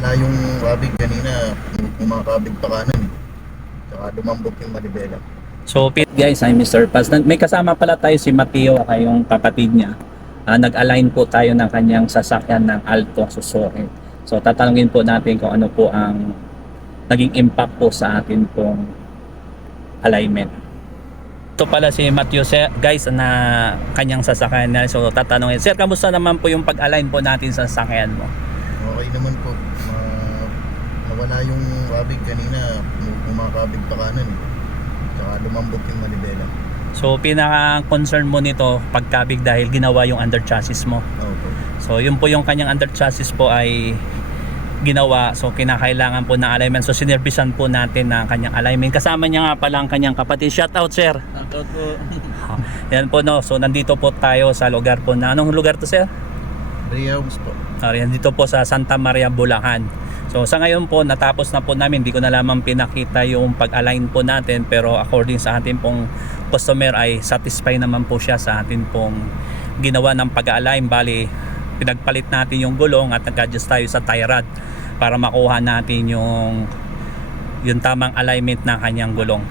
nawala yung kabig kanina, kumakabig pa kanan. Tsaka lumambot yung manibela. So guys, I'm Mr. Paz. May kasama pala tayo si Mateo, yung kapatid niya. Nag-align po tayo ng kanyang sasakyan ng Alto Suzuki. So tatanungin po natin kung ano po ang naging impact po sa atin pong alignment. Ito pala si Mateo, sir, guys, na kanyang sasakyan na. So tatanungin, sir, kamusta naman po yung pag-align po natin sa sasakyan mo? Okay naman po. Nawala yung kabig kanina, kumakabig pa kanan. Tsaka lumambot yung manibela. So pinaka-concern mo nito pagkabig dahil ginawa yung under chassis mo. Opo. So yun po yung kanyang under chassis po ay ginawa. So kinakailangan po ng alignment. So sinervisan po natin ng kanyang alignment. Kasama niya nga pala ang kanyang kapatid. Shout out, sir. Shout out po. Yan po, no. So nandito po tayo sa lugar po na, anong lugar to, sir? Homes po. Yan dito po sa Santa Maria, Bulacan. So sa ngayon po natapos na po namin, hindi ko na lamang pinakita yung pag-align po natin, pero according sa atin pong customer ay satisfied naman po siya sa atin pong ginawa ng pag-align. Bali, pinagpalit natin yung gulong at nag-adjust tayo sa tie rod para makuha natin yung tamang alignment ng kanyang gulong.